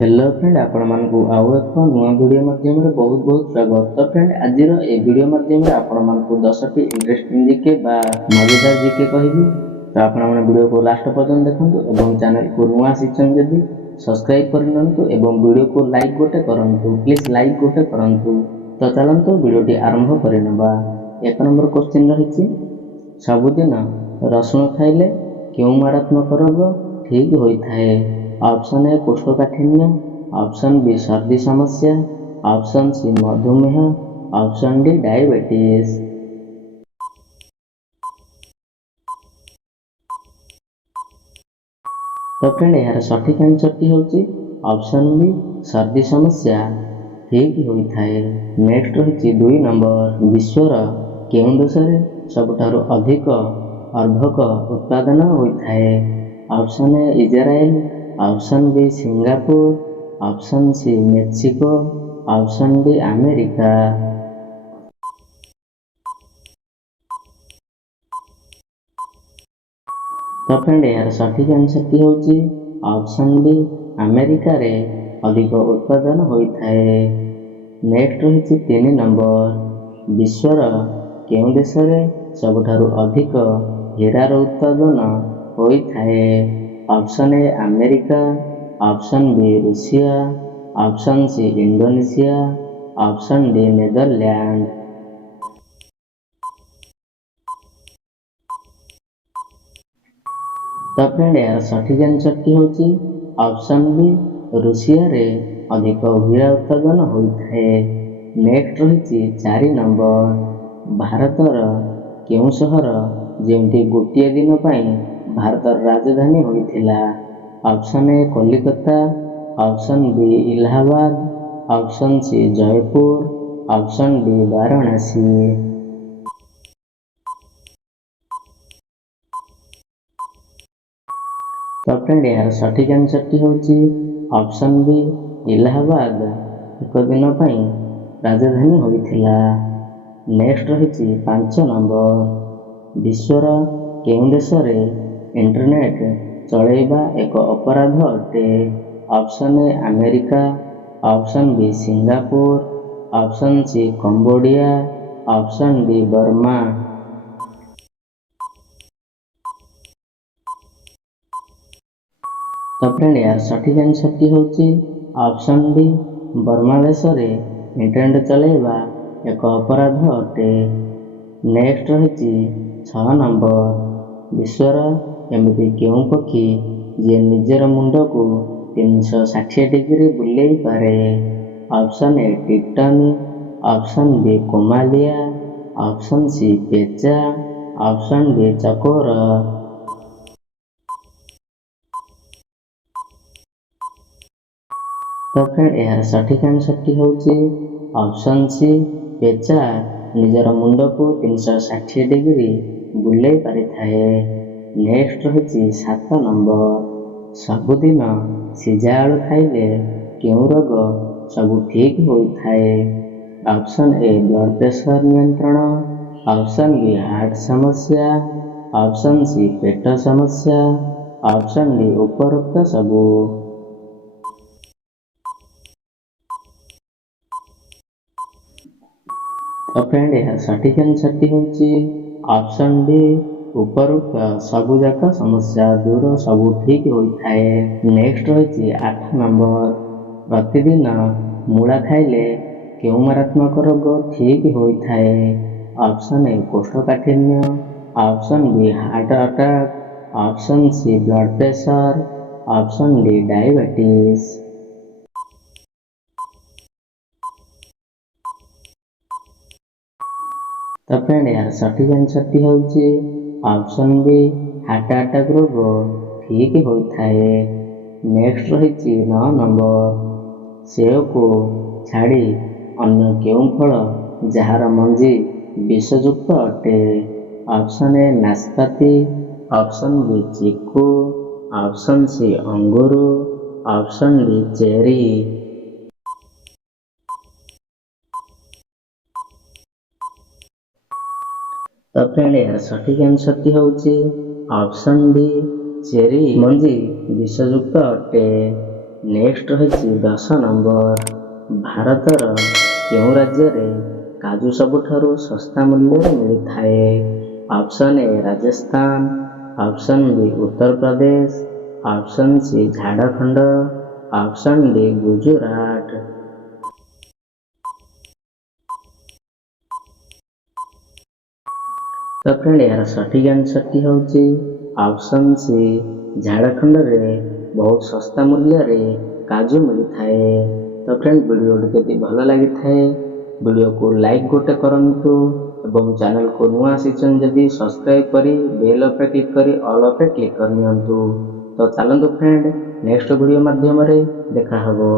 Hello friend आपण मानकु आउ एक नुआ वीडियो माध्यम रे बहुत बहुत स्वागत। तो फ्रेंड आज ए वीडियो माध्यम रे आपण मानकु 10टी इंटरेस्टिंग जीके बा मजेदार जीके कहबी। तो आपण माने वीडियो को लास्ट पर्यंत देखंतु एवं चैनल को नुआ सिचन जदी सब्सक्राइब करनंतु एवं वीडियो को लाइक गोटे करंतु, प्लीज लाइक गोटे करंतु। तो चलंतु वीडियोटी आरंभ करिनबा। एक नंबर क्वेश्चन रहिछि, सबुदिन रसुण खाइले केउ मारात्मक रोग ठीक होइथाए? ऑप्शन ए कोष्ठकाठिन्य, ऑप्शन बी सर्दी समस्या, ऑप्शन सी मधुमेह, ऑप्शन डी डायबिटीज। तो फ्रेंड यार सठिक आंसर होची ऑप्शन बी सर्दी समस्या ठीक होइथाए। नेक्स्ट रही 2 नंबर, विश्वर केउं देशरे सबठारु अधिक अर्भक उत्पादन होइथाए? Option A Israel, option B Singapore, option C Mexico, option D America. तो फ्रेंड यार सठिक आंसर होची ऑप्शन बी अमेरिका रे अधिक उत्पादन होइथाए। नेक्स्ट रही 3 नंबर, विश्वर केउं देशरे सबठारु अधिक हीरार उत्पादन होइथाए? Option A America, option B Russia, option C Indonesia, option D Netherland. तो फ्रेंड यार सठिक आंसर होची ऑप्शन बी रूसिया रे अधिक हीरा उत्पादन होइथाए। नेक्स्ट रही 4 नंबर, भारतर केउं सहर जेमती गोटिए दिन पई भारतर राजधानी होइथिला? Option A Kolkata, option B Allahabad, option C Jaipur, option D Varanasi. तो फ्रेंड यार सठिक आंसर होची ऑप्शन बी इलाहाबाद एक दिन पई राजधानी होइथिला। नेक्स्ट रही 5 नंबर, विश्वर केउं देशरे इंटरनेट चलैबा एक अपराध अटे? Option A America, option B Singapore, option C Cambodia, option D Burma. तो फ्रेंड यार सठिक आंसर होची ऑप्शन डी बर्मा देश रे इंटरनेट चलैबा एक अपराध अटे। नेक्स्ट रही 6 नंबर, विश्वर एमती केउं पक्षी जे निजर मुंड को 360 डिग्री बुलेई पारे? ऑप्शन ए टिटनी, ऑप्शन बी कोमालिया, ऑप्शन सी पेचा, ऑप्शन डी चकोर। तो फ्रेंड यार सठिक आंसर होची ऑप्शन सी पेचा निजर मुंड को 360 डिग्री बुलेई पारिथाए। नेक्स्ट रही 7 नंबर, सबुदिन सिझा आलू खाइले केउं रोग सबु ठीक होइथाए? ऑप्शन ए ब्लड प्रेशर नियंत्रण, ऑप्शन बी हार्ट समस्या, ऑप्शन सी पेट समस्या, ऑप्शन डी उपरोक्त सबु। तो फ्रेंड यार सठिक आंसर होची ऑप्शन डी उपरोक्त सबु जाक समस्या दूर सबु ठीक होइथाए। नेक्स्ट रही 8 नंबर, प्रतिदिन मूला खाइले केउं मारात्मक रोग ठीक होइथाए? ऑप्शन ए कोष्ठकाठिन्य, option B heart attack, option C blood pressure, option D diabetes. तो फ्रेंड यार सठिक आंसर होची ऑप्शन बी हार्ट अटैक रोग ठीक होइथाए। नेक्स्ट रही 9 नंबर, सेव को छाड़ी अन्य केउं फल जहार मंजी विषयुक्त अटे? ऑप्शन ए नाशपाती, ऑप्शन बी चीकू, ऑप्शन सी अंगूर, ऑप्शन डी चेरी। तो फ्रेंड यार सठिक आंसर होची ऑप्शन डी चेरी मंजी विषयुक्त अटे। ନେକ୍ସଟ ରହିଛି 10 ନମ୍ବର। ଭାରତର କେଉଁ ରାଜ୍ୟରେ କାଜୁ ସବୁଠାରୁ ଶସ୍ତା ମୂଲ୍ୟରେ ମିଳିଥାଏ? Option A Rajasthan, option B Uttar Pradesh, option C Jharkhand, option D Gujarat. ତ ଫ୍ରେଣ୍ଡ ଏହାର ସଠିକ୍ ଆନ୍ସରଟି ହେଉଛି ଅପସନ୍ ସି ଝାଡ଼ଖଣ୍ଡରେ ବହୁତ ଶସ୍ତା ମୂଲ୍ୟରେ କାଜୁ ମିଳିଥାଏ। ତ ଫ୍ରେଣ୍ଡ ଭିଡ଼ିଓଟି ଯଦି ଭଲ ଲାଗିଥାଏ ଭିଡ଼ିଓକୁ ଲାଇକ୍ ଗୋଟେ କରନ୍ତୁ ଏବଂ ଚ୍ୟାନେଲକୁ ନୂଆ ଆସିଛନ୍ତି ଯଦି ସବସ୍କ୍ରାଇବ୍ କରି ବେଲ୍ ଉପରେ କ୍ଲିକ୍ କରି ଅଲ୍ ଉପରେ କ୍ଲିକ୍ କରିନିଅନ୍ତୁ। ତ ଚାଲନ୍ତୁ ଫ୍ରେଣ୍ଡ ନେକ୍ସଟ ଭିଡ଼ିଓ ମାଧ୍ୟମରେ ଦେଖାହେବ।